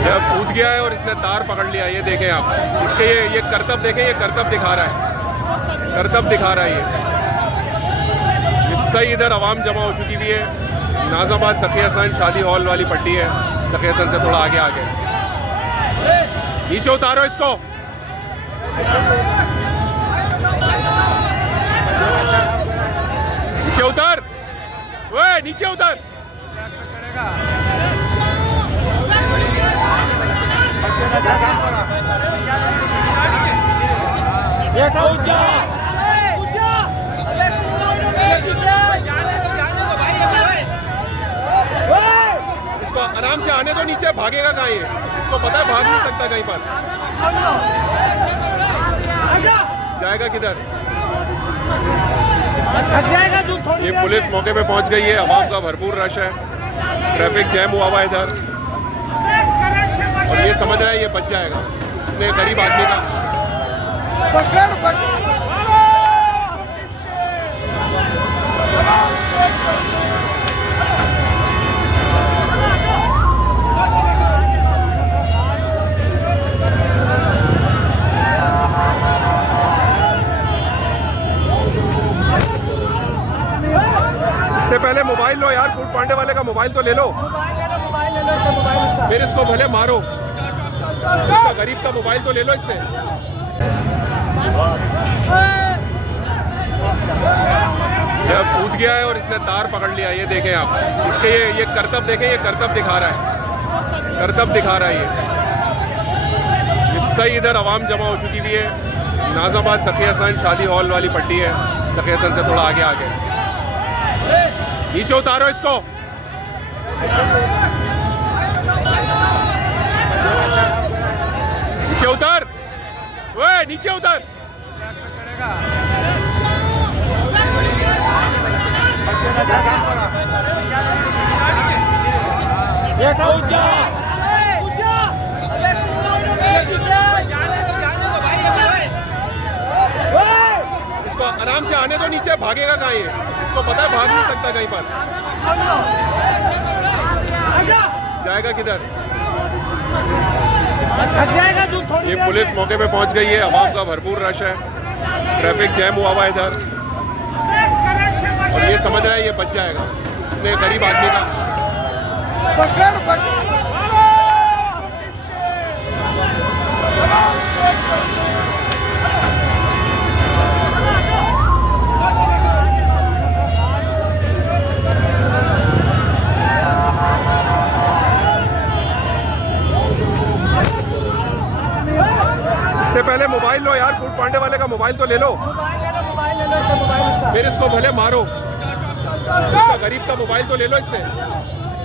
यह कूद गया है और इसने तार पकड़ लिया। ये देखें आप, इसके ये करतब देखें, ये करतब दिखा रहा है, करतब दिखा रहा है ये। इससे इधर आवाम जमा हो चुकी हुई है। नाजाबाद सखी हसन शादी हॉल वाली पट्टी है, सखी हसन से थोड़ा आगे आगे। नीचे उतारो इसको। नीचे उतर, ओए नीचे उतर। इसको आराम से आने दो नीचे, भागेगा कहाँ ये? इसको पता है भाग नहीं सकता कहीं पर। जाएगा किधर? ये पुलिस मौके पे पहुंच गई है। आवाम का भरपूर रश है, ट्रैफिक जैम हुआ हुआ है इधर, और ये समझ रहा है ये बच जाएगा। इसने गरीब आदमी का इससे पहले मोबाइल लो यार, फूड पांडे वाले का मोबाइल तो ले लो। फिर इसको भले मारो, इसका गरीब का मोबाइल तो ले लो इससे। यह कूद गया है और इसने तार पकड़ लिया। ये देखें आप, इसके ये करतब देखें, ये करतब दिखा रहा है, करतब दिखा रहा है ये। इससे इधर आवाम जमा हो चुकी हुई है। नाजाबाद सखी हसन शादी हॉल वाली पट्टी है, सखी हसन से थोड़ा आगे आगे। नीचे उतारो इसको। नीचे उतर, ओए नीचे उतर। इसको आराम से आने दो नीचे, भागेगा कहाँ ये? इसको पता है भाग नहीं सकता कहीं पर। जाएगा किधर? ये पुलिस मौके पे पहुंच गई है। आवाम का भरपूर रश है, ट्रैफिक जैम हुआ हुआ है इधर, और ये समझ रहा है ये बच जाएगा। इसने गरीब आदमी का इससे पहले मोबाइल लो यार, फूड पांडे वाले का मोबाइल तो ले लो। फिर इसको भले मारो, इसका गरीब का मोबाइल तो ले लो इससे।